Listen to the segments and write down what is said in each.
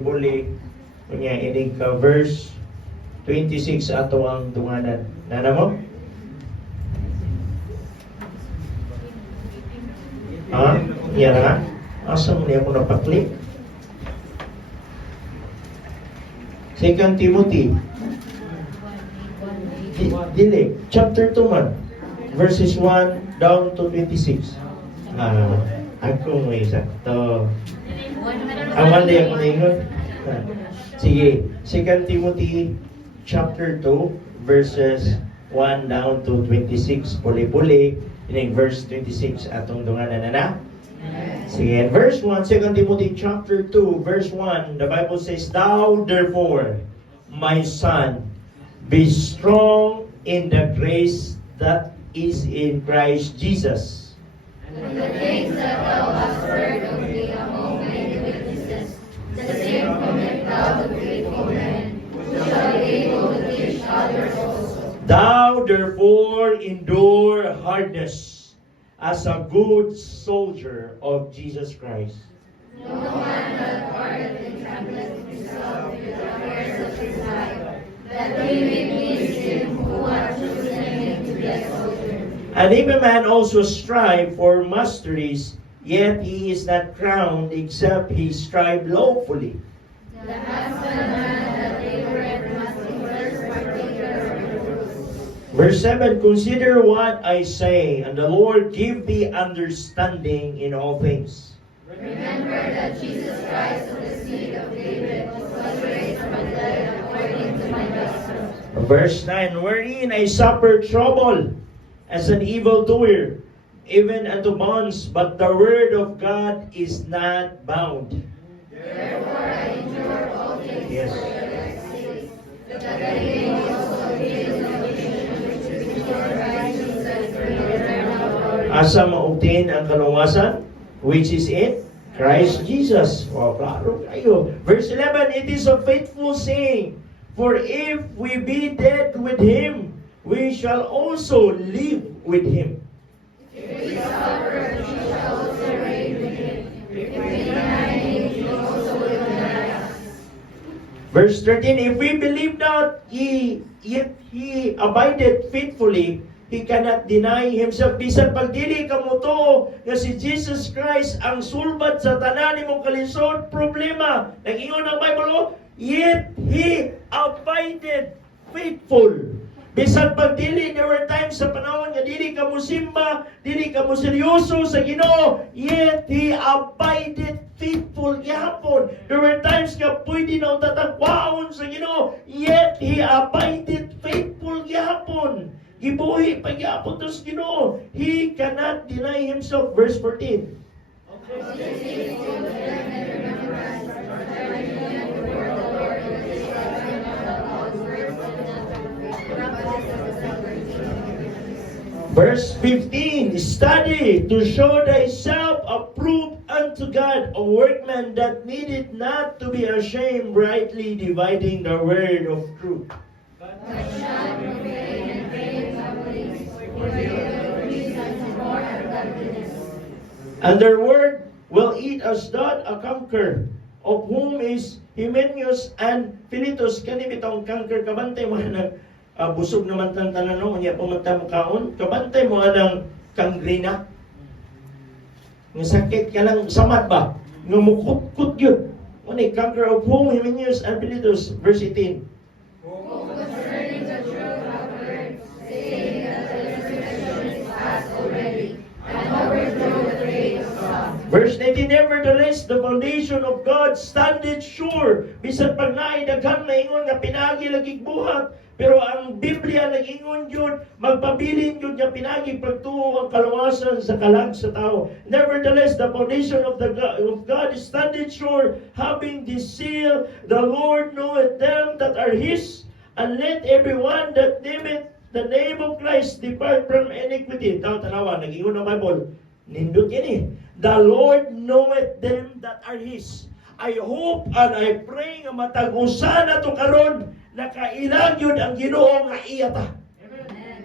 Buli kunya inig ka verse 26 ato ang dunganan. Nana mo? Ha? Iya na? Asa mo niya ako napaklik? 2 Timothy Dili, chapter 2 man, verses 1 down to 26. Ako mo isa. To amal di ako naingon. Sige, 2 Timothy chapter 2 verses 1 down to 26. Puli-puli, ining verse 26 atong dunganan na. Sige, and verse 1, 2 Timothy chapter 2 verse 1, the Bible says, "Thou therefore, my son, be strong in the grace that is in Christ Jesus." And the things that thou hast heard of me among many witnesses, the same commit thou to faithful men, who shall be able to teach others also. "Thou therefore endure hardness as a good soldier of Jesus Christ." No man that hardeth and troubleth himself with the affairs of his life, that he may please him who hath chosen him to be a soldier. "And if a man also strive for masteries, yet he is not crowned, except he strive lawfully. The husbandman that laboureth must be first partaker of the fruits. Verse 7, "Consider what I say, and the Lord give thee understanding in all things." Remember that Jesus Christ of the seed of David was raised from the dead according to my gospel. Verse 9, "Wherein I suffer trouble as an evildoer, even unto bonds, but the word of God is not bound." Therefore I endure all things Yes. for your sake, that the name also of his salvation which is before Christ Jesus for your eternal glory. Asa maobtain ang kaluwasan, which is in Christ Jesus. O, klaro kayo. Verse 11, "It is a faithful saying, for if we be dead with Him, we shall also live with Him." If we suffer, we shall also reign with him. If we deny him, he also will deny us. Verse 13, "If we believe not, yet He abideth faithfully, He cannot deny Himself." Bisan pagdili ka mo to nga si Jesus Christ ang sulbat sa tanan nimong kalisod, problema. Nag-ingon ang Bible, yet He abided faithful. Bisan pagdili, there were times sa panahon nga dili ka mo simba, dili ka mo seryoso sa Ginoo, yet He abided faithful gyapon. There were times nga pwede na utatagwaon sa Ginoo, yet He abided faithful gyapon. Gibuhi pa gyapon tos Ginoo. He cannot deny Himself. Verse 14. Verse 15, "Study to show thyself approved unto God, a workman that needeth not to be ashamed, rightly dividing the word of truth." But shall profane and vain babblings, for they will reason more ungodliness. "And their word will eat as doth a canker, of whom is Hymenaeus and Philetus." Kani bitong canker, kabantay mo nang busog naman tang tanan no, unya pamantang kaon, kabantay mo anang kangrina. Nga sakit ka lang, samad ba? Nga mukut-kut yun. Unay, canker, of whom Hymenaeus and Philetus. Verse 18. Who concerning the truth have heard, saying that the resurrection is past already, and overthrew the faith of some. Verse 19, "Nevertheless, the foundation of God standeth sure." Bisan pag naidaghan na ingon nga pinagi lagi buhat, pero ang Biblia nag-ingon yun, magpabilin yun nga pinagi pagtuo ang kaluwasan sa kalag sa tao. "Nevertheless, the foundation of God standeth sure, having this seal, the Lord knoweth them that are His, and let everyone that nameth the name of Christ depart from iniquity." Tanawa, nag-ingon ang Bible. Nindot yan eh. "The Lord knoweth them that are His." I hope and I pray nga matag-usa na to karon, nakailang yun ang Ginoo nga iyata.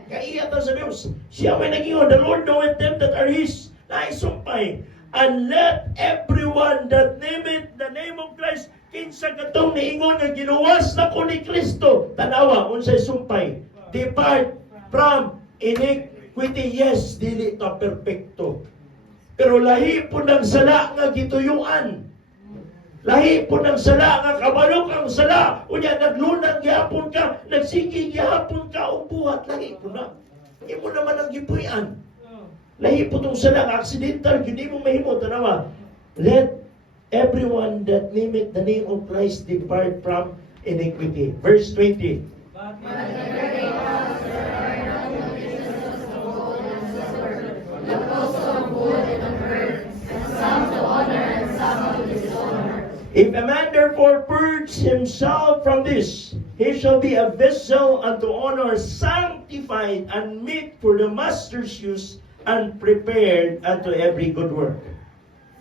Kaiyata sa Dios. Siya may nag-ingon, "The Lord knoweth them that are His." Naisumpay. "And let everyone that nameth the name of Christ," Kinsa katong niingon nga giluwas na ko ni Kristo. Tanawa, unsay sumpay. Depart from iniquity. Yes, dili ta perfecto. Pero lahi po ng sala nga gituyuan. Lahi po ng sala nga kabalok ang sala. Unya naglunang gihapon ka, nagsigi gihapon ka, ubuhat lahi po na. Imo naman ang gipuy-an. Lahi po tong sala nga accidental, hindi mo mahimo. Tanawa, let everyone that nameth the name of Christ depart from iniquity. Verse 20. But the very house there are no witnesses of gold and silver, but also of wood and of earth, and some to honor and some of dishonor. If a man therefore purge himself from this, he shall be a vessel unto honor, sanctified and meet for the master's use, and prepared unto every good work.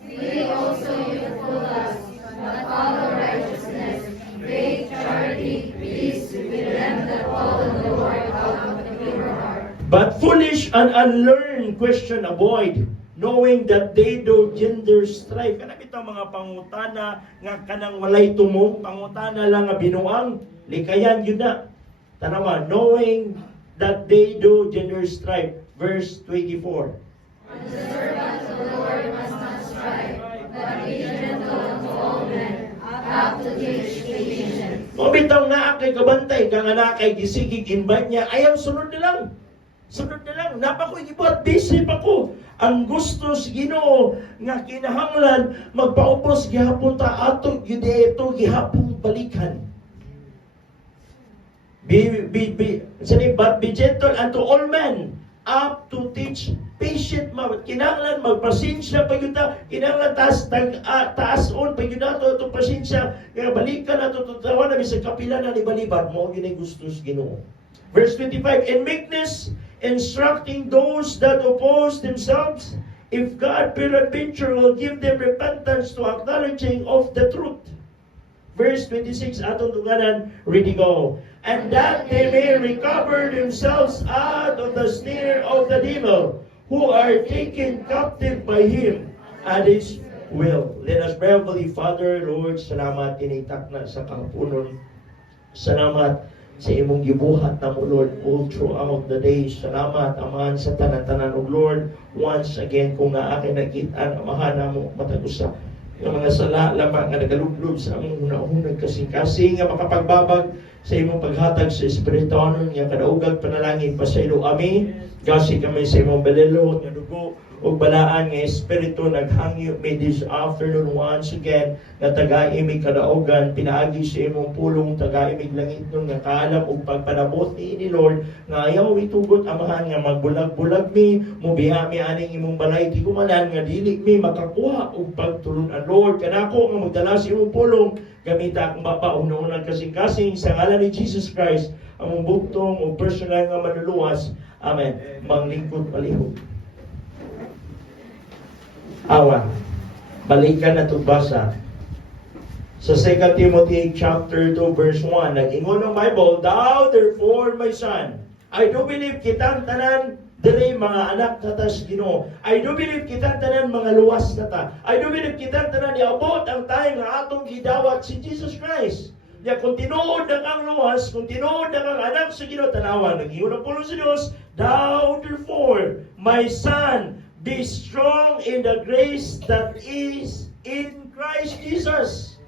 Flee also youthful lust, but follow righteousness, faith, charity, peace with them that follow the Lord out of the pure heart. But foolish and unlearned question avoid, knowing that they do gender strife. Kana bitaw mga pangutana nga kanang walay tumong, pangutana lang nga binuang, likayan yun na. Tanawa, knowing that they do gender strife. Verse 24. And the servants of the Lord must not strive, but be gentle unto all men, apt to teach patience. O bitaw na kay kabantay, kang anak kay gisigig invite niya, ayaw sunod na lang. Sunod na lang. Napa ko igibuhat, busy pa ko. Ang gusto sa Ginoo nga kinahanglan magpaubos gihapon ta ato gyud ito gihapon balikan. But be gentle unto all men, up to teach patient kinahanglan magpasensya pa gyud ta, kinahanglan taas-on pa gyud nato to pasensya nga balikan nato tutawan na bisag kapila na libalibad mo gyud gusto sa Ginoo. Verse 25, in meekness instructing those that oppose themselves, if God peradventure will give them repentance to acknowledging of the truth. Verse 26, atong tunganan, ready go. And that they may recover themselves out of the snare of the devil, who are taken captive by him at his will. Let us pray, Holy Father, Lord, salamat tinitak na sa kapunon. Salamat sa imong gibuhat na mo, Lord, all throughout the day. Salamat, Amahan, sa tanan-tanan. O Lord, once again, kung naakay nakita, Amahan na mo, matagusa. Yung mga sala, lamang nga nagalublob sa among hunahunag kasing-kasing nga makapagbabag sa imong paghatag sa Espiritu nga kadaugang panalangin pa sa ilo. Amen. Kasi kami sa imong balelo nga dugo o balaan nga Espiritu naghangyo me this afternoon once again na taga-imig kadaugan pinaagi sa imong pulong taga-imig langit nun nga kaalam og pagpanabot ni Lord nga ayaw itugot Amahan nga magbulag-bulag mi mubiha mi aning imong balay di kumalan nga dili mi makakuha og pagtulunan Lord kanako nga magdala sa imong pulong gamita akong bapa una-una kasing-kasing sa ngalan ni Jesus Christ among buktong o personal nga manluluwas. Amen. Manglingkod palihog. Awa, balikan na ito basa. Sa 2 Timothy chapter 2 verse 1, nag-ingon ng Bible, thou therefore my son, I do believe kitang tanan dili mga anak na tas Ginoo. I do believe kitang tanan mga luwas na ta. I do believe kitang tanan iabot ang time nga atong gidawat si Jesus Christ. Ya kung tinuod na kang luwas, kung tinuod na kang anak sa Ginoo, tanawa, nag-ingon ang pulo sa Diyos, thou therefore my son, be strong in the grace that is in Christ Jesus.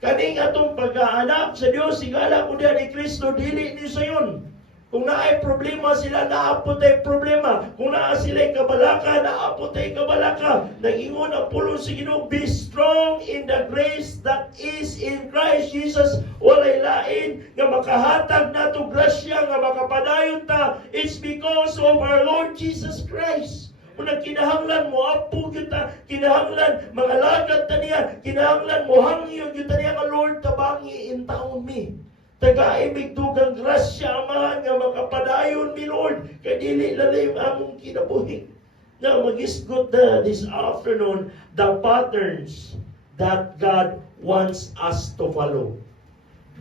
Kaning atong pag-aanap sa Dios, sigala ko diyan ni Kristo, dili ni sayon. Kung naay problema sila, naapot ay problema. Kung naa sila'y kabalaka, naapot ay kabalaka. Nag-ingon ang pulo sa Ginoo, be strong in the grace that is in Christ Jesus. Walay lain nga makahatag nato grasya nga makapadayon ta. It's because of our Lord Jesus Christ. Kung kinahanglan mo, apo kita, kinahanglan, mga lagad ta niya, kinahanglan mo, hangyo kita niya ka Lord, tabangi in taon mi. Taga-imig dugang grasya, Amahan, nga makapadayon mi, Lord, kay dili lalim among kinabuhi. Now, mag-isgot na this afternoon, the patterns that God wants us to follow.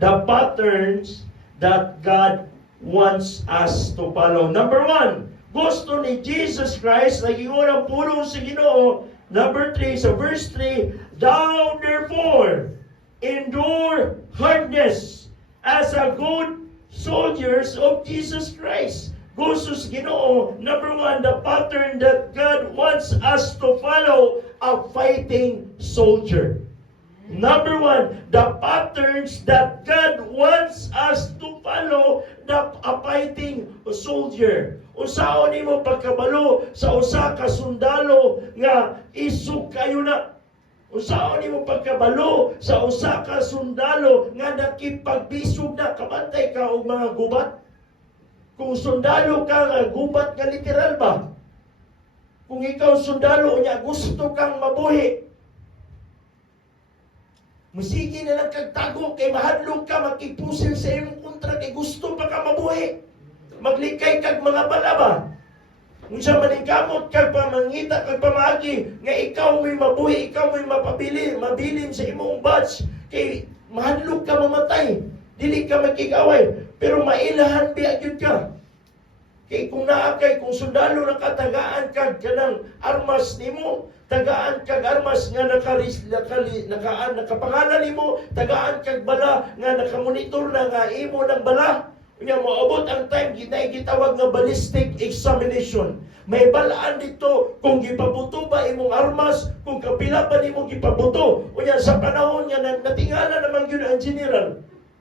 The patterns that God wants us to follow. Number 1, gusto ni Jesus Christ, nag-ingon ang pulong sa Ginoo. Number 3, sa verse 3, thou therefore, endure hardness as a good soldiers of Jesus Christ. Gusto Ginoo, number one, the pattern that God wants us to follow, a fighting soldier. Number one, the patterns that God wants us to follow, a fighting soldier. Usaon nimo pagkabalo sa usa ka sundalo nga isog kayo na. Usaon nimo pagkabalo sa usa ka sundalo nga nakipagbisog na, kabantay ka og mga gubat. Kung sundalo ka nga gubat nga literal ba? Kung ikaw sundalo niya gusto kang mabuhi, musigi na lang kagtago kay mahadlok ka, makipusil sa iyong kontra kay gusto pa ka mabuhi. Maglikay kag mga bala ba? Kung siya manikamot kag pamangita kag pamagi nga ikaw may mabuhi, ikaw may mabilin sa imong batch kay mahadlok ka mamatay. Dili ka makikaway, pero mailahan biya gyud ka. Kay kung naakay, kung sundalo nakatagaan kag kanang armas nimo, tagaan kag armas nga nakapangalan nimo, tagaan kag bala nga nakamonitor na nga imo ng bala. Unya moabot ang time gitawag nga ballistic examination. May balaan dito kung gipabuto ba imong armas, kung kapila pa nimo gipabuto. Unya sa panahon nga natingala naman gyud ang general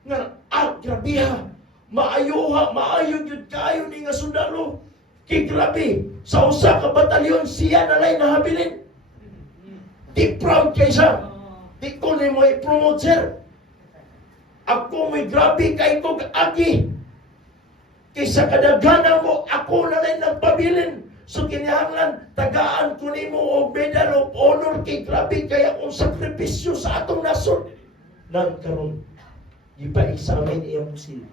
nga grabe ha. Maayo yun kayo ni nga sundalo. Kay grabe, sa usa ka batalyon siya na lay nahabilin. Di proud kay siya. Di ko ni mo i-promote, sir. Ako may grabe kay kong agi. Kaysa kadaghanan mo, ako na lay nagpabilin. So kinahanglan, tagaan ko ni mo og Medal of Honor kay grabe kaya akong sakripisyo sa atong nasod. Nang karon, ipa-examine iyang pusil.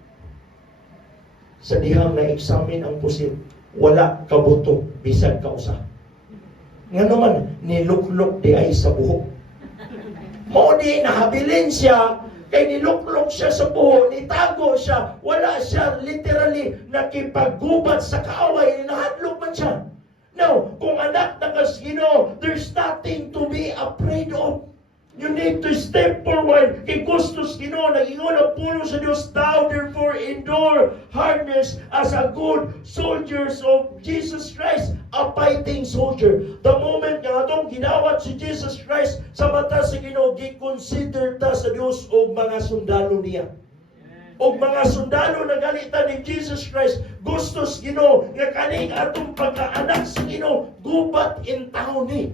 Sa dihang na-examine ang pusil, wala kabuto, bisag kausa. Nga naman, niluklok di ay sa buhok. Mo di nahabilin siya, kay niluklok siya sa buhok, nitago siya, wala siya literally nakipaggubat sa kaaway, nahadlok man siya. Now, kung anak na Ginoo, there's nothing to be afraid of. You need to step forward. Kay gustos Ginoo, nag-ingon ang pulo sa Diyos, thou therefore endure hardness as a good soldiers of Jesus Christ, a fighting soldier. The moment nga atong ginawat si Jesus Christ sa mata sa Ginoo, gi-consider ta sa Diyos og mga sundalo niya. Og mga sundalo na galitan ni Jesus Christ, gustos Ginoo nga kaning atong pagkaanak sa Ginoo, gubat in taon ni.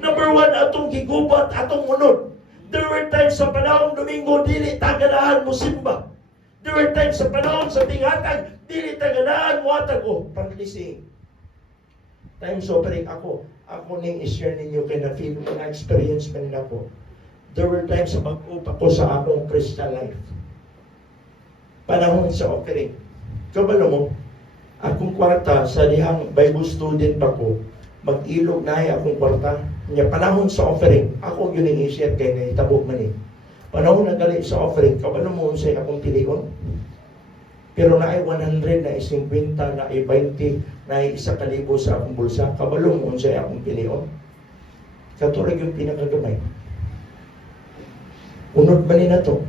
Number one, atong gigubat, atong unod. There were times sa panahon Domingo, dili taganahan mo simba. There were times sa panahon sa tinghatag, dili taganahan mo atag. Panglising. Times offering ako ning i-share ninyo kay na-feel ko na experience man ako. There were times sa mag-up ako sa akong Christian life. Panahon sa offering. Kabalo mo, akong kwarta sa dihang Bible student pa ko, mag-ilog na akong kwarta. Nya panahon sa offering, ako yun yung i-share kay nga itabog man eh. Panahon na gali sa offering, kabalo mo sa akong pilion. Pero na ay 100, na ay 50, na ay 20, na ay 1,000 sa akong bulsa. Kabalo mo sa akong pilion. Katulag yung pinakagamay. Unod man na to.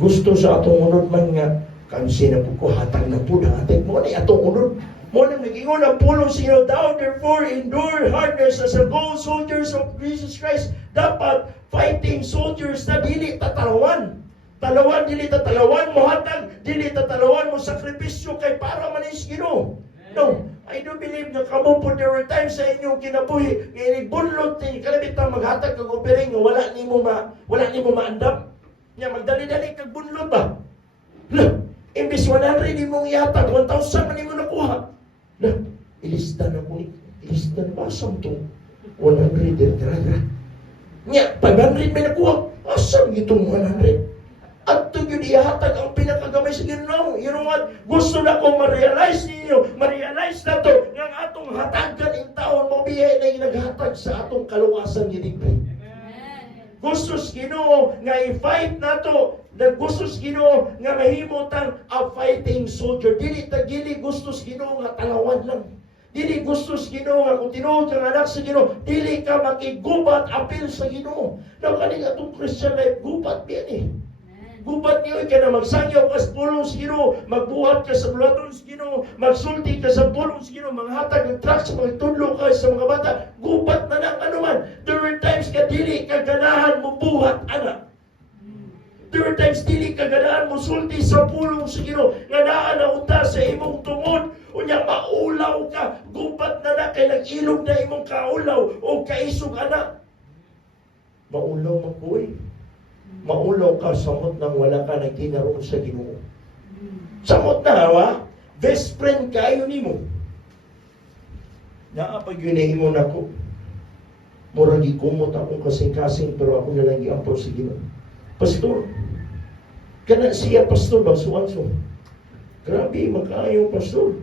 Gusto sa atong unod man nga, kansi na po ko, hatag na po, hatag mo na atong unod. Muna nag-ingon ang pulong siya, thou therefore endure hardness as a good soldiers of Jesus Christ. Dapat fighting soldiers na dili tatalawan. Talawan, dili tatalawan mo hatag, dili tatalawan mo sakripisyo kay para manis Ginoo. No, I do believe na kamo po there were times sa inyong kinabuhi, ngayon bunlot ni kalabit na maghatag kag opering nga wala nimo maandam. Nya magdali-dali kag bunlot ba? Lah, imbis 100 imong ihatag, 1,000 man imo nakuha. Na, ilista na po, ilista na ba asam to? 100 tira. Nya, 500 may nakuha. Asam itong 100? At ito yun ihatag ang pinakagamay sa Ginoo. You know what? Gusto na kong ma-realize ninyo, ma-realize na to, ng atong hatagan in taon, mabihay na yung naghatag sa atong kaluwasan ginibre. Gustos Ginoo nga i-fight na to, gustos Ginoo nga mahimutan a fighting soldier. Dili tagili gustos Ginoo nga talawan lang. Dili gusto sa Ginoo nga kung tinuod kang anak sa Ginoo, dili ka makigubat apil sa Ginoo. Daw kani atong Christian life gubat biyan eh. Gubat niyo ka na magsangyaw ka sa pulong sa Ginoo, magbuhat ka sa bulaton sa Ginoo, magsulti ka sa pulong sa Ginoo, manghatag ng trucks, magtudlo ka sa mga bata. Gubat na lang ano man. There were times ka dili ka ganahan mo buhat anak. There were times dili ka ganahan mo sulti sa pulong sa Ginoo, ganahan na unta sa imong tungod, unya maulaw ka, gubat na kay nag-ilog na imong kaulaw o kaisog anak. Maulaw man ko eh. Maulaw ka, samot nang wala ka nagtinarong sa Ginoo. Samot na hawa, best friend kayo nimo. Naapag yun na imo na ko. Mura gikumot akong kasing-kasing pero ako na lang giampor sa Ginoo. Pastor, kana siya pastor basuanso. Grabe, makaayo pastor.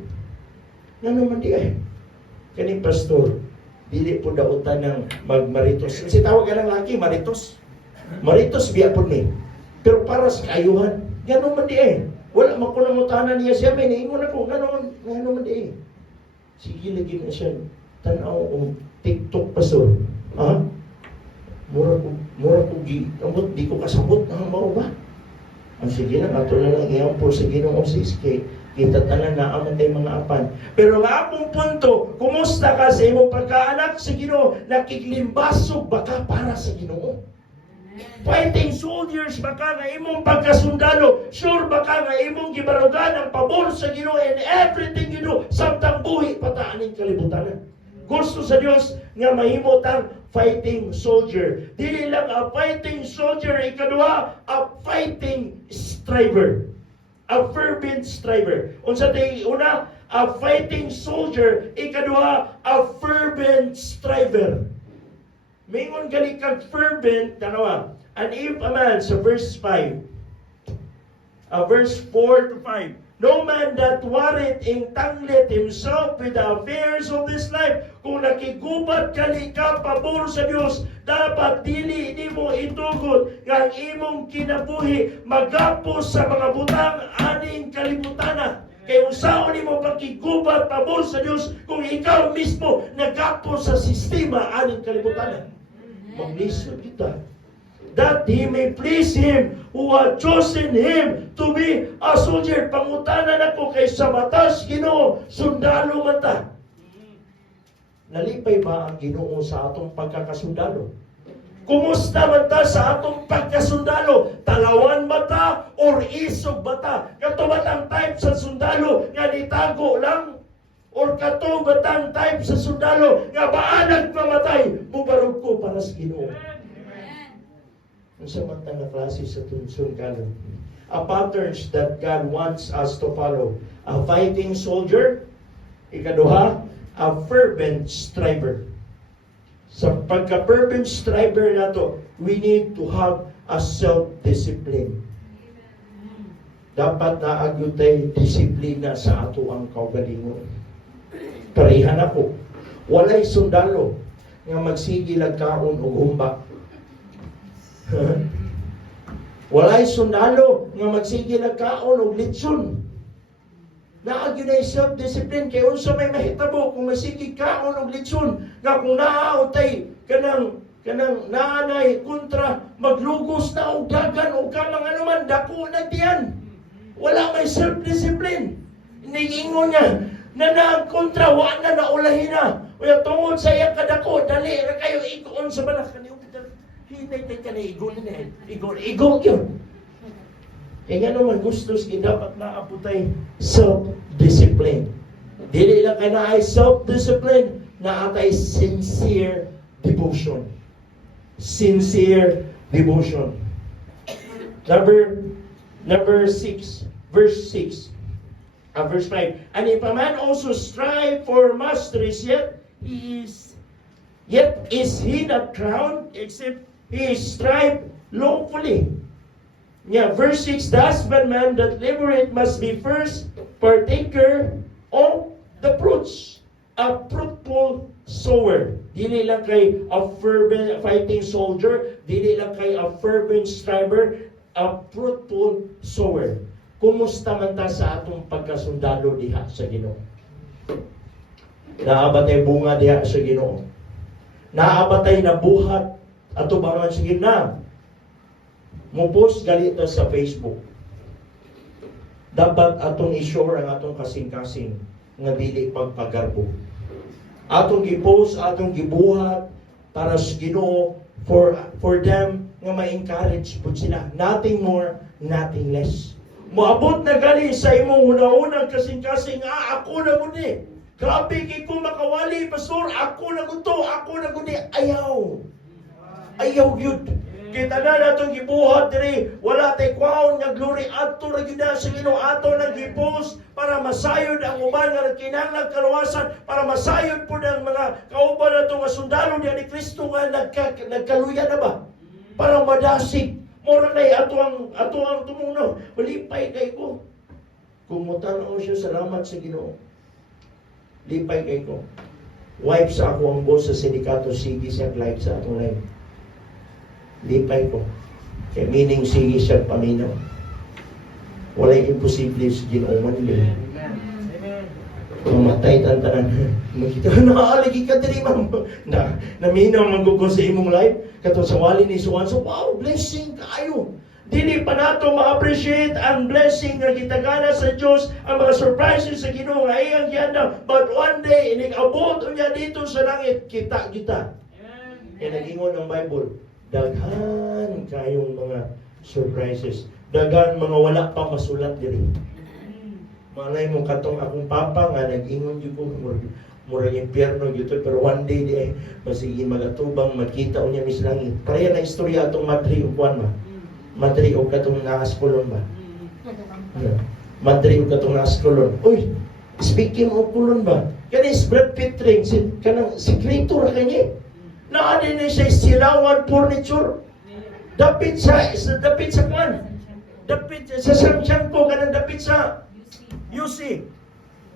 Nga naman di ay. Kani pastor, dili po dautan ng magmaritos. Kasi tawag ka ng laki, maritos. Maritos biya po ni. Pero para sa kaayuhan, gano'n man di ay. Wala makunamutanan niya siya, may naingon ako, gano'n man di ay. Sige lagi na siya, tanaw o TikTok pastor. Ha? Mura ko amot di ko kasabot na mao ba? Ang sige na ato na lang iyan po sa Ginoo sis kay kita tanan na aman tay mga apan. Pero nga akong punto, kumusta ka sa imong pagkaanak sa Ginoo? Nakiklimbasog ba ka para sa Ginoo? Fighting soldiers ba ka nga imong pagkasundalo? Sure ba ka nga imong gibarugan ang pabor sa Ginoo and everything you do samtang buhi pataaning kalibutan? Gusto sa Dios nga mahimo tang fighting soldier. Dili lang a fighting soldier, ikaduha, a fighting striver. A fervent striver. Unsa tay una, a fighting soldier, ikaduha, a fervent striver. Mingon gali kag fervent, tanawa. And if a man, sa verse 5, verse 4 to 5, no man that warreth entanglet himself with the affairs of this life. Kung nakigubat ka pabor sa Dios, dapat dili nimo itugot nga ang imong kinabuhi magapos sa mga butang aning kalibutana. Kay usaon nimo pagkigubat pabor sa Dios kung ikaw mismo nagapos sa sistema aning kalibutana. Maglisod kita. That he may please him who had chosen him to be a soldier. Pangutanan ako kay sa matas Ginoo, sundalo man ta. Nalipay ba ang Ginoo sa atong pagkakasundalo? Kumusta man ta sa atong pagkasundalo? Talawan ba ta or isog ba ta? Kato ba ang type sa sundalo nga nitago lang? Or kato ba ang type sa sundalo nga baanag mamatay? Bubarog ko para sa Ginoo. Ang samantang na klase sa tunsun kanon. A patterns that God wants us to follow. A fighting soldier. Ikaduha, a fervent striver. Sa pagka-fervent striver na to, we need to have a self-discipline. Dapat na agyutay disiplina sa ato ang kaugalingon. Parehan ako. Walay sundalo nga magsigilag kaon o humba. Walay sundalo nga magsige nagkaon og litson. Naagyo na self-discipline kay unsa may mahitabo kung magsige kaon og litson nga kung naautay kanang nanay kontra maglugos na og dagan o kamang anuman dako na diyan. Wala may self-discipline. Niingon niya na kontra wa na naulahin na. Uya tungod sa iya kadako dali ra kayo ikoon sa balak kaniyo. Hinay ka na igol yun. Kaya nga naman gustos, dapat naaputay self-discipline. Dili lang ka na ay self-discipline, na atay sincere devotion. Sincere devotion. Number 6, verse 6. Verse 5. And if a man also strive for masteries, yet is he not crowned, except he strive lawfully. Yeah, verse 6, the husbandman that laboreth must be first partaker of the fruits, a fruitful sower. Dili lang kay a fervent fighting soldier, dili lang kay a fervent striver, a fruitful sower. Kumusta man ta sa atong pagkasundalo diha sa Ginoo? Naabatay bunga diha sa Ginoo. Naabatay na buhat ato bangan sa gina. Mo-post galita sa Facebook. Dapat atong i-shore ang atong kasing-kasing nga dili pagpagarbo. Atong gi-post, atong gibuhat para sa Ginoo for them nga ma-encourage pud sila. Nothing more, nothing less. Moabot na gali sa imong una-unang kasing-kasing, ako na gud ni. Grabe kay ko makawali, pastor, ako na gud to, ako na gud ni. Ayaw. Ayaw yun. Kita na natong gibuhat diri, wala tay kwaon nga glory adto ra gyud sa Ginoo, ato nang gipos para masayod ang uban nga kinahanglan kaluwasan, para masayod pud ang mga kauban nato nga sundalo diha ni Kristo nga nagkaluya na ba? Para madasig. Mora nay ato ang tumuno. Walipay kay ko. Kung mutanaw siya, salamat sa Ginoo. Lipay kay ko. Wife sa ako ang boss sa sindikato, sige siya live sa atong live. Lipay ko. Kaya meaning sige siya paminaw. Walay imposible sa Ginoo man din. Mamatay tantanan. Makita naalagi ka diri ma'am. Naminaw maggugo sa imong live kato sa wali ni Suwan. So wow, blessing kaayo. Dili pa nato ma-appreciate ang blessing nga gitagana sa Dios, ang mga surprises sa Ginoo nga iyang gianda. But one day inig-abot unya dito sa langit, kita. Kaya nagingon ang Bible, daghan kayong mga surprises. Daghan mga wala pa masulat diri. Malay mo katong akong papa nga nag-ingon jud ko murag impyerno gyud pero one day di masigi magatubang magkita unya mis langit. Pareha na istorya atong Madri ug Juan ba. Madri ug katong naaskolon ba. Madri ug katong naaskolon. Uy, speaking of kulon ba. Kani is Brad Pitt ring kanang sikreto ra kani. Naa din siya silawan furniture. Dapit sa kwan. Dapit sa Santiago kanang dapit sa UC.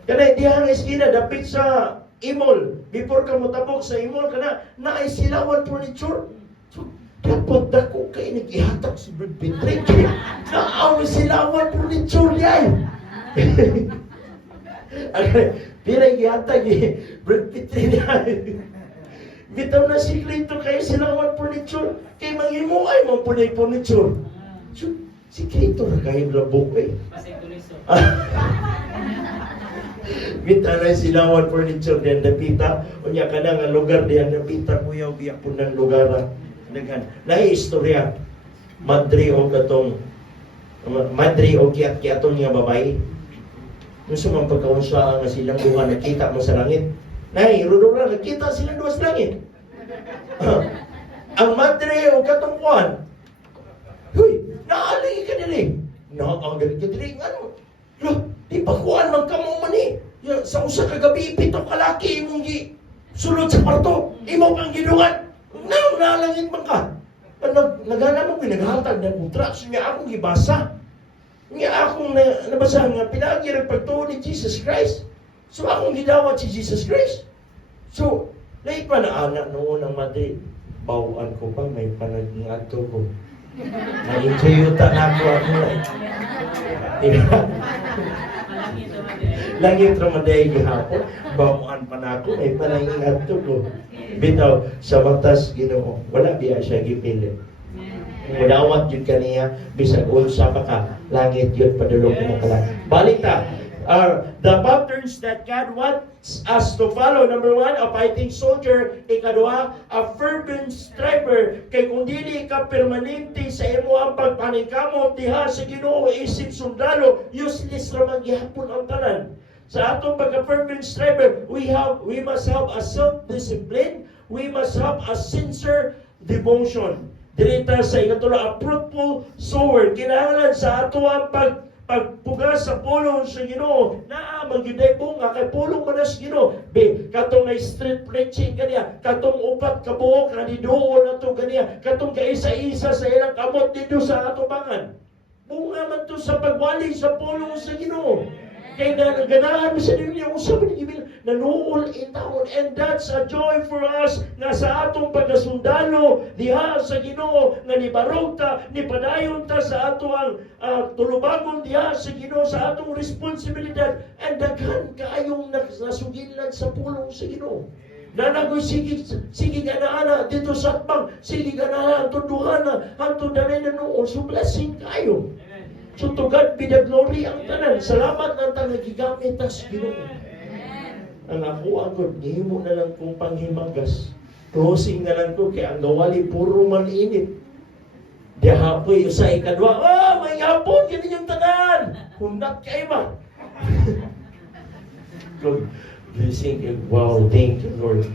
Kana diha nga eskina dapit sa Imol. Before ka motabok sa Imol kana naay silawan furniture. So, dapat dako kay nagihatag si Brad Pitt. Naaw silawan furniture yay. Pira gihatag Brad Pitt yay. Bitaw na sikreto kay silawan furniture. Kay manghimuay mo punay furniture. So, sikreto ra kay labok eh. Bitaw na silawan furniture diyan dapita. Unya kana nga lugar diyan dapita kuya biya pud nang lugar daghan. Lahi istorya. Madri o kiat-kiaton nga babae. Nusa man pagkaunsa nga silang duha nakita mo sa langit. Nay, rudura nakita silang duha sa langit. Ang madre o katong kuan. Huy, naali ka dili. Naanggal ka dili ngano. Lo, di pa kuan man kamo man ni. Sa usa ka gabi pitong kalaki imong sulod sa kwarto. Imo pang gidungan. Nalangit man ka. Nagana mo pinaghatag ng contraction niya akong gibasa. Niya akong nabasa nga pinagi ra pagtuo ni Jesus Christ. So akong gidawat si Jesus Christ. So, late pa na anak noon ng Madrid. Bawaan ko pa, may panag-ngadto ko. Na-enjoyuta na ako Langit ramaday gihapon, bawaan pa na ako, may panag-ngadto ko. Bitaw, sa batas Ginoo, wala biya siya gipilit. Mudawat yun kaniya, bisag unsa pa ka, langit yun, padulong mo ka lang. Balik ta, the patterns that God wants us to follow. Number 1, a fighting soldier. Ikadua, a fervent striver. Kay kung dili ka permanente sa imo ang pagpaningkamot diha sa Ginoo isip sundalo, useless ra man gihapon ang tanan. Sa atong pagka-fervent striver, we must have a self-discipline. We must have a sincere devotion. Dirita sa ikatulo, a fruitful sower. Kinahanglan sa ato ang pagpugas sa pulong sa Ginoo. Naa magyuday bunga kay pulong man sa Ginoo. Katong na street preaching kaniya, katong upat ka buok na diduol nato kaniya, katong kaisa-isa sa ilang kamot dito sa atubangan. Bunga man to sa pagwali sa pulong sa Ginoo. Kay ganahan mo sa dunya usab ni gibil nanuol in taon. And that's a joy for us nga sa atong pagkasundalo diha sa Ginoo nga nibarog ta, nipadayon ta sa ato ang tulubagon diha sa Ginoo sa atong responsibilidad, and daghan kaayong nasugilan sa pulong sa Ginoo. Nanagoy sige ganaana dito sa atbang, sige ganaana hantod duhana, hantod danay nanuol. So blessing kayo. So to God be the glory ang tanan. Salamat ng tanan gigamit tas Ginoo. Ang ako agad, nihimo na lang kong panghimagas. Closing na lang ko, kaya ang gawali puro man init. Di hapoy, sa ikadwa, may hapon, ganyan yung tanan. Hundak kayo ba? Lord, blessing you. Wow, thank you, Lord.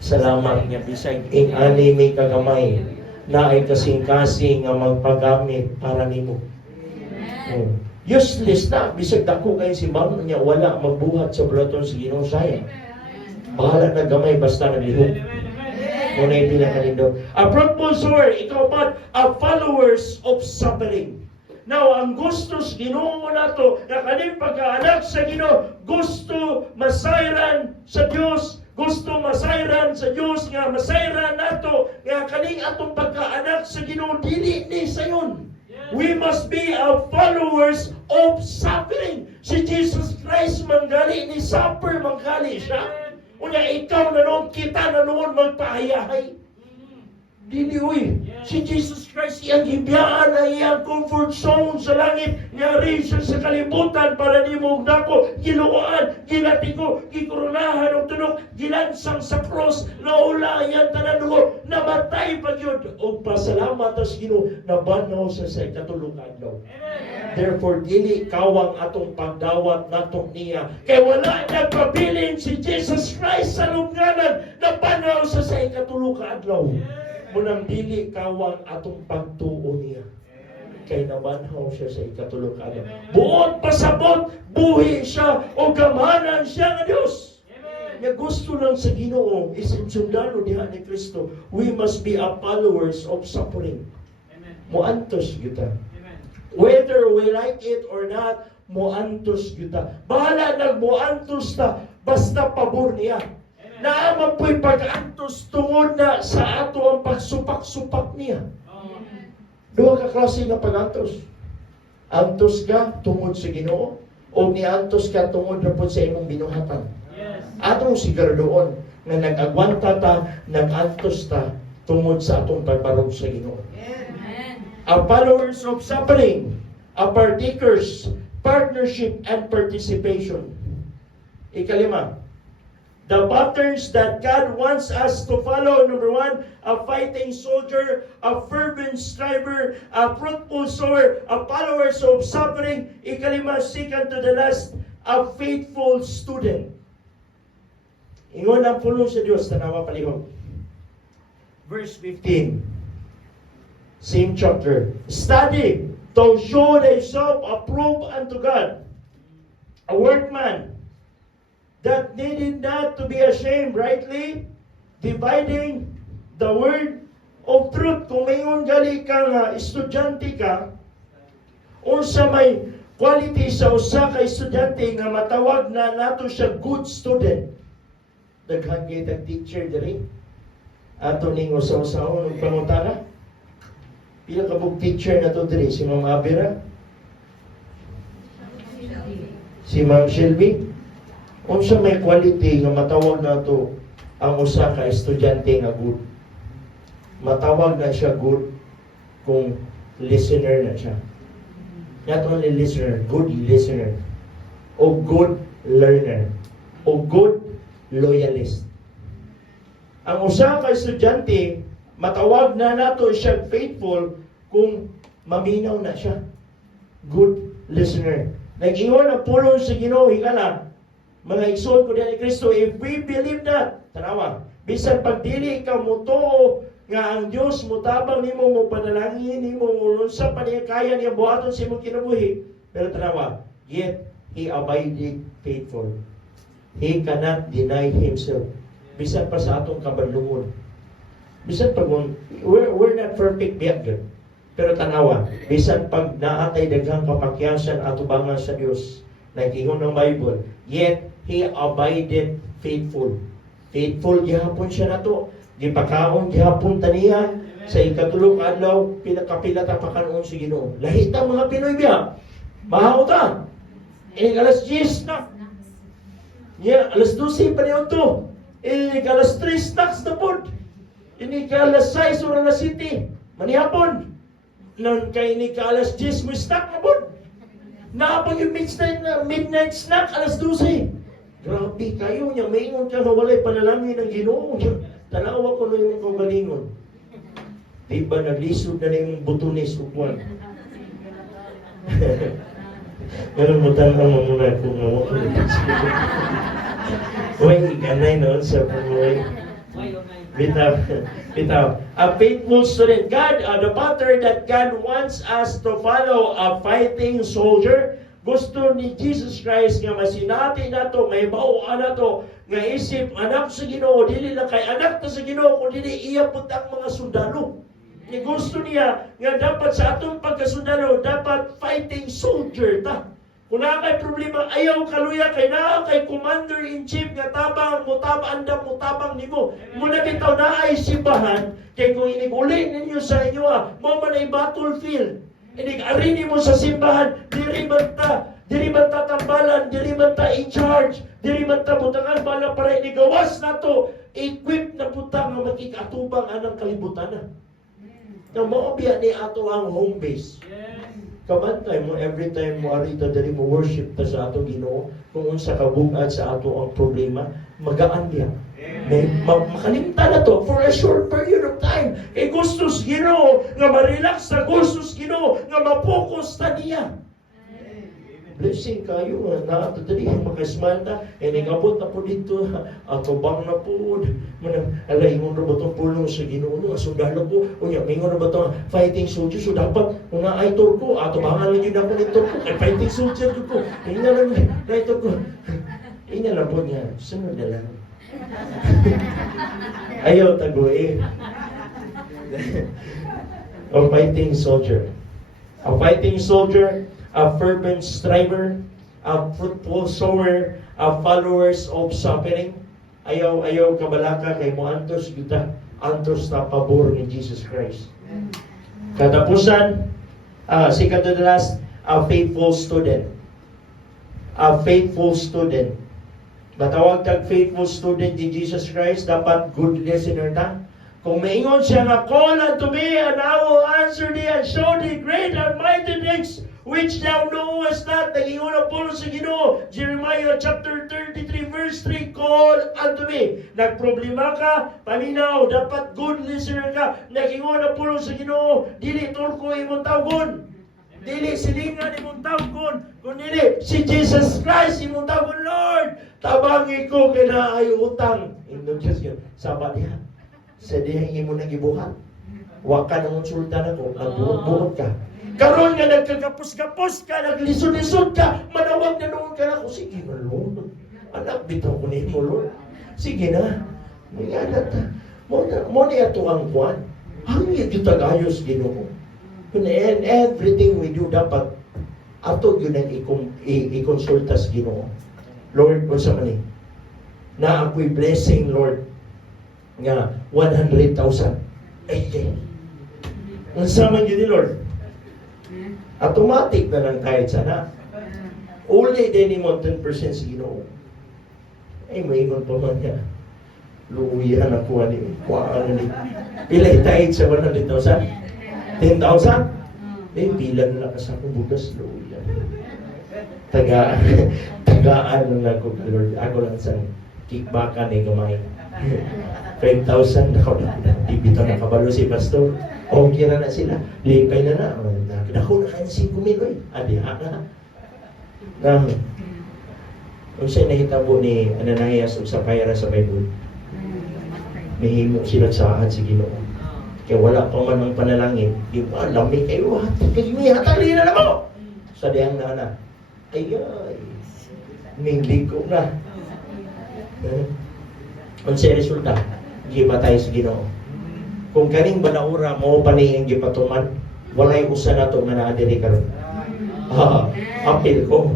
Salamat niya, bisag ing ani may kagamay na ay kasing-kasing nga magpagamit para nimo. Useless na, bisag dako kayo si Bang niya, wala magbuhat sa platon sa Ginoo sayang. Bahala na gamay basta naglihok. Muna yung pinakalindo. A propulsor, ikaw ba, a followers of suffering. Now, ang gustos Ginoo na to, na kaning pagkaanak sa Ginoo, gusto masayran sa Diyos, gusto masayran sa Diyos, nga masayran nato, nga kaning atong pagkaanak sa Ginoo, dili ni sayon. We must be a followers of suffering. Si Jesus Christ manggali ni suffer, manggali siya. Unya ikaw na noon, kita na noon magpahayahay. Dili uy. Si Jesus Christ iyang hibiyaan na iyang comfort zone sa langit. Nyari siya sa kalibutan para di mo dako. Giluoan, ginatigo, gikurunahan ng tunok, gilansang sa cross, naula iyang tanan ko, namatay pa yun. O pasalamat as Ginoo, nabanaw sa ikatulong adlaw. Therefore, dili kawang atong pagdawat natong niya. Kaya wala nagpabilin si Jesus Christ sa lubnganan, nabanaw sa ikatulong adlaw. Munang dili kawang atong pagtuo niya. Kay nabanhaw siya sa ikatulong adlaw. Buot pasabot, buhi siya o gamanan siya ng Diyos. Nga gusto lang sa Ginoo isip sundalo diha ni Kristo. We must be a followers of suffering. Muantos kita. Whether we like it or not, muantos kita. Bahala nagmuantos ta basta pabor niya. Naamang po'y pag-antos tungod na sa ato ang pagsupak-supak niya. Duha ka klase nga pag-antos. Antos ka tungod sa Ginoo o ni-antos ka tungod na po sa imong binuhatan. Atong siguradoon na nag-agwanta ta, nag-antos ta tungod sa atong pagbarog sa Ginoo. A followers of suffering, a partakers, partnership and participation. Ikalima, the patterns that God wants us to follow. Number one, a fighting soldier, a fervent striver, a fruitful sower, a followers of suffering. Ikalima, second to the last, a faithful student. Ingon ang pulong sa Diyos, tanawa palihog. Verse 15. Same chapter. Study to show thyself approved unto God, a workman that needed not to be ashamed, rightly dividing the word of truth. Kung mayon gali ka nga estudyante ka, unsa may quality sa usa ka estudyante nga matawag na nato siya good student. Daghan gyud teacher diri. Ato ning usaw-usaw ng pangutana. Pila ka bug teacher na to diri? Si Ma'am Abira? Si Ma'am Shelby? Unsa may quality nga matawag na to ang usa ka estudyante nga good? Matawag na siya good kung listener na siya. Not only listener, good listener. O good learner. O good loyalist. Ang usa ka estudyante, matawag na nato siya faithful kung maminaw na siya. Good listener. Nag-ingon ang pulong sa Ginoo, hikala, mga igsoon ko diyan ni Kristo, if we believe that, tanawa, bisan pagdili ka mo to, nga ang Diyos mutabang nimo mo panalangin nimo unsa pa niya kaya niya buhaton sa imong kinabuhi, pero tanawa, yet he abided faithful. He cannot deny himself. Bisan pa sa atong kabadlungon. Bisan pag we're not perfect yet, good. Pero tanawa, bisan pag naatay daghang kapakyasan at ubangan sa Dios, nag-ingon ng Bible, yet he abided faithful. Faithful gihapon siya nato. Gipakaon gihapon taniya sa ikatulong adlaw pinakapila ta pakanon si Ginoo. Lahi ta mga Pinoy biya. Mahaw ta. Alas 10 na. Yeah, alas 12 pa niyo to. Alas 3 snacks na po. Alas 6 oras na city. Manihapon. Nang kay alas 10 mo snack na po. Naapang yung midnight snack alas 12. Grabe kayo niya. Maingon ka na walay panalangin ng Ginoo. Tanawa ko na yung kagalingon. Diba naglisod na yung butunis ukwan. Meron mo tanong mo muna kung nawa ko. Uy, ganay noon sa pumuwi. Bitaw. A faithful student. God, the pattern that God wants us to follow, a fighting soldier. Gusto ni Jesus Christ nga masinati nato, may bauan nato, nga isip, anak sa Ginoo, dili lang kay anak ta sa Ginoo, kung dili iya pud ang mga sundalo. Ni gusto niya nga dapat sa atong pagkasundalo, dapat fighting soldier ta. Kung na kay problema, ayaw kaluya kay na kay commander-in-chief nga tabang, mutabang nimo. Muna bitaw na ay simbahan, kay kung iniguli ninyo sa inyo, mo man ay battlefield. Inig-ari nimo sa simbahan, diri man ta tambalan, diri man ta in charge, diri man ta butangan bala para inigawas nato, equip na puta nga makikatubang anang kalibutan. Na mo biya ni ato ang home base. Kabantay mo every time mo arita diri mo worship ta sa ato Ginoo, kung unsa ka bugad sa ato ang problema, magaan biya. May makalimtan na to for a short period of time. Kay gustos Ginoo nga ma-relax sa gustos Ginoo nga ma-focus ta niya. Blessing kayo na ato dali makasmile ta ningabot na po dito ato bang na po alay mo na ba itong pulong sa Ginoo nga sundalo ko unya mingon na ba itong fighting soldier so dapat kung na ay turko ato bangan lang yun ako ng turko kay fighting soldier ko hinga lang na ito ko hinga lang po niya sunod na lang ayaw tago a fighting soldier, a fervent striver, a fruitful sower, a followers of suffering. Ayaw kabalaka kay mo antos kita, antos na pabor ni Jesus Christ. Katapusan, second to the last, a faithful student. A faithful student. Matawag kag faithful student ni Jesus Christ, dapat good listener ta. Kung maingon siya nga, call unto me, and I will answer thee, and show thee great and mighty things which thou knowest not. Nag-ingon na po sa Ginoo, Jeremiah chapter 33 verse 3, call unto me. Nagproblema ka, paminaw, dapat good listener ka. Nag-ingon na po sa Ginoo, dili turko imong tawgon. Dili silingan imong tawgon. Kung dili, si Jesus Christ imong tawgon, Lord. Tabangi ko kina ay utang. Indong Diyos yun. Sabat niya. Sa dihang imo nang gibuhat. Wa ka nang sultan ako, nagbuhat ka. Karon nga nagkagapos-gapos ka, naglisod-lisod ka, manawag na noon ka na ako. Sige na, Lord. Anak, bitaw ko ni mo, Lord. Sige na. May anak na. Mo na ito ang kwan. Hangin yung tagayos, Ginoo. And everything we do, dapat ato yun ang i-consulta sa Ginoo. Lord, kung sa mani, na ako'y blessing, Lord, nga 100,000. Ay, ang sama yun ni Lord. Automatic na lang kahit sana. Uli din mo 10% sa Ginoo. Ay, maingon pa man niya. Luuyan ako ani. Kuhaan ni. Pila itahid sa 100,000? 10,000? Eh, pila na lang sa akong bugas. Luuyan. Tagaan lang ako, Lord. Ako lang sa kickbackan ni gamay. 5,000 ako na. Ibito na kabalo si Pastor. Okay na sila. Lipay na na. Dako na kayo 5,000. Adiha na. Kung siya nahitabo ni Ananias o Sapphira sa Bible, mahimo sila sa ahad si Ginoo. Kaya wala pa man ang panalangin. Di ba, lamig kayo. Hatali na mo! Sa diyang nana. Ay, mindig ko na. Kung siya resulta, gibatay sa Ginoo. Kung kaning banaura mo panihing gipatuman, walay usa na ito nga naadiri karon. Apil ko.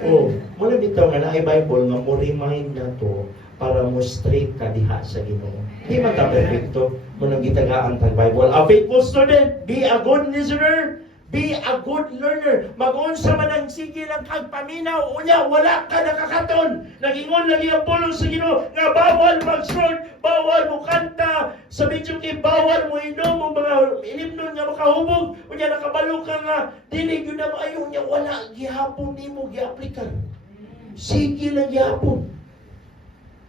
Oh, mula bitaw nga na Bible nga mo remind na to para mo straight ka diha sa Ginoo. Di man ta perfecto mo nang gitagaan tag Bible. A faithful student, be a good listener, be a good learner. Mag-unsa man ang sige lang kag paminaw, unya wala ka nakakaton. Nagingon lagi ang pulong sa Ginoo nga bawal mag-short, bawal mo kanta, sa video kay bawal mo inom o mga inimnon nga makahubog, unya nakabalo ka nga dili gyud na maayo nya wala gihapon nimo gi-aplikan. Sige lang gihapon.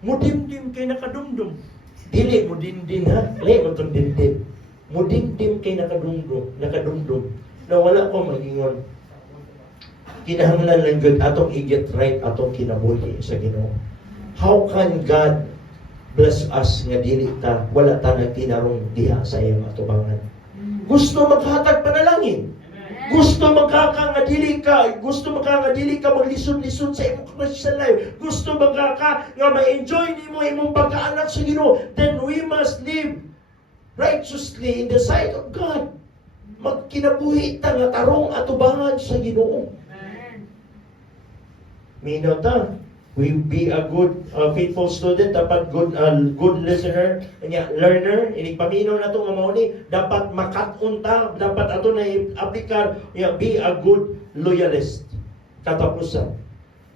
Mudimdim kay nakadumdum. Dili mo dindin ha. Lay mo tong dindin. Mudimdim kay nakadumdum. Na wala ko magingon. Kinahanglan lang gud atong i-get right atong kinabuhi sa Ginoo. How can God bless us nga dili ta wala ta nagtinarong diha sa iyang atubangan? Gusto maghatag panalangin. Gusto magkakangadili ka maglisod-lisod sa imong Christian life. Gusto magkaka nga ma-enjoy nimo imong pagkaanak sa Ginoo. Then we must live righteously in the sight of God. Magkinabuhi ta nga tarong atubangan sa Ginoo. Minaw ta. We be a good faithful student, dapat good listener, learner. Inig paminaw na to nga mao ni dapat makat-on ta, dapat ato na i-aplikar, be a good loyalist. Katapusan.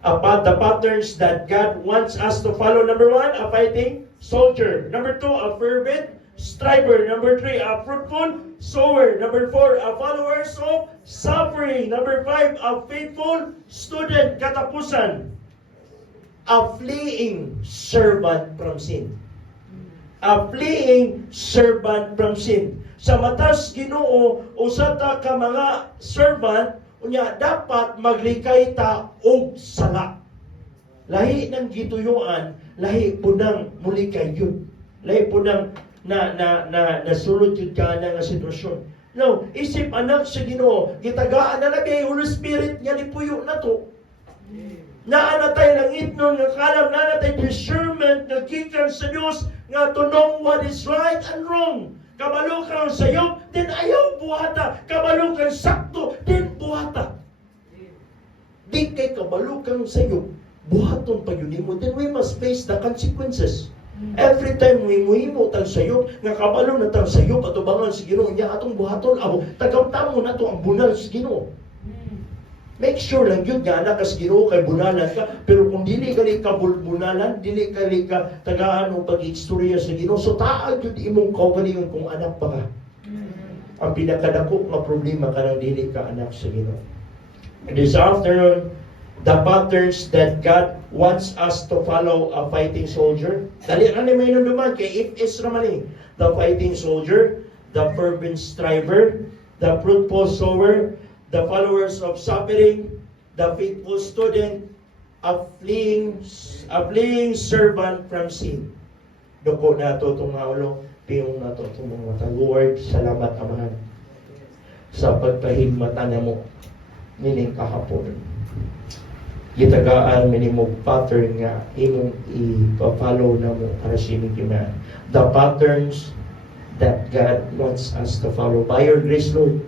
The patterns that God wants us to follow. Number 1, a fighting soldier. Number 2, a fervent striver. Number 3, a fruitful sower. Number 4, a follower of suffering. Number 5, a faithful student. Katapusan. A fleeing servant from sin. A fleeing servant from sin. Sa matas Ginoo, usa ta ka mga servant, unya dapat maglikay ta og sala. Lahi ng gituyuan, lahi po nang mulikay yun. Lahi po nang nasulod yun ka na nga sitwasyon. Now, isip anak sa Ginoo, gitagaan na lagi Holy Spirit nga nipuyo na to. Naanatay langit nun, nga kalam, naanatay discernment, nga gikan sa Diyos, nga to know what is right and wrong. Kabalo kang sayop, din ayaw buhata. Kabalo kang sakto, din buhata. Di kay kabalo kang sayop, buhaton pa yun mo, then we must face the consequences. Every time we muhimo tang sayop, nga kabalo na tang sayop, atubangan si Ginoo, niya atong buhaton, abo, tagaw-tamo na to ang bunal si Ginoo. Make sure lang yun nga anak kas Ginoo kay bunalan ka, pero kung dili ka bunalan, dili ka tagaan o pag-istorya sa Ginoo, so taag yun imong kaugalingon kung anak pa ka. Ang pinakadako nga problema ka nang dili ka anak sa Ginoo. This afternoon, the patterns that God wants us to follow a fighting soldier. Dali na may naman kay if Isra man the fighting soldier, the fervent striver, the fruitful sower, the followers of suffering, the faithful student, a fleeing servant from sin. Doko na ito itong mga ulo, piyong na ito itong mga mata. Lord, salamat Amahan sa pagpahimata na mo nining kahapon. Gitagaan minimog pattern nga imong i-follow na mo para sinig man. The patterns that God wants us to follow. By your grace, Lord,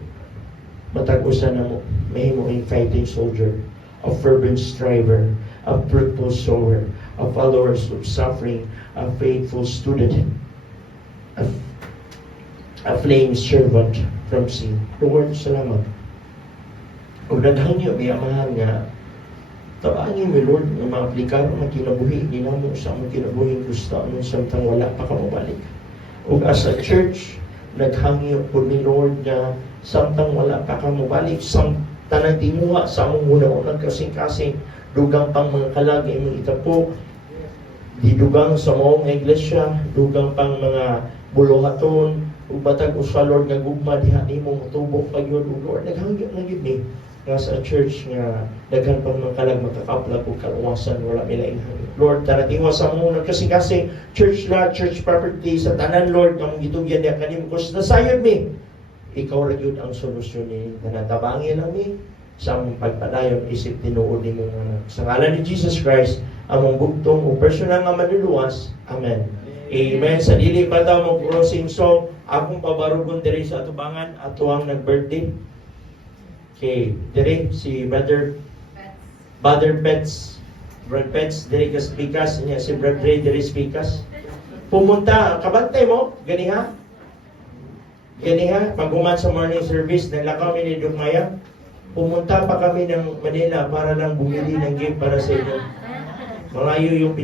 matag-usa na mo, may mo in fighting soldier, a fervent striver, a fruitful sower, a follower of suffering, a faithful student, a fleeing servant from sin. Lord, salamat. Kung daghang niyo, may Amahan nga, tabangin mi Lord, nga ma-aplikar ang kinabuhi, di na mo sa among kinabuhi gusto, anong samtang wala pa ka mabalik. O as a church, naghangyo po ni Lord na samtang wala pa ka mabalik, samtang timuha sa among muna-unang kasing-kasing, dugang pang mga kalagi imong itapo, didugang sa maong iglesia, dugang pang mga buluhaton, ug batag usa Lord nga gugma diha nimo matubok pag yun, Lord, naghangyo na yun ni nga sa church nga daghan pang mga kalag makakaplag ug kaluwasan wala milaing hangyo. Lord, taratingwa sa among nagkasing-kasing church lot, church property sa tanan Lord nga mong gitugyan niya kanimo kus nasayod mi. Ikaw ra gyud ang solusyon ni nanatabangin nami sa among pagpadayon isip tinuod nimo nga sa ngalan ni Jesus Christ among bugtong o personal nga manluluwas. Amen. Amen. Sa dili pa ta mo closing song, akong pabarugon diri sa atubangan ato ang nag-birthday. Okay, diri si Brother Father Pets, Brad Pets, diri ka speakas, niya si Brad Ray, diri speakas. Pumunta, kabantay mo, ganiha? Ganiha, pag-uman sa morning service, naglakaw kami ni Dugmaya, pumunta pa kami ng Manila para lang bumili ng gift para sa inyo. Malayo yung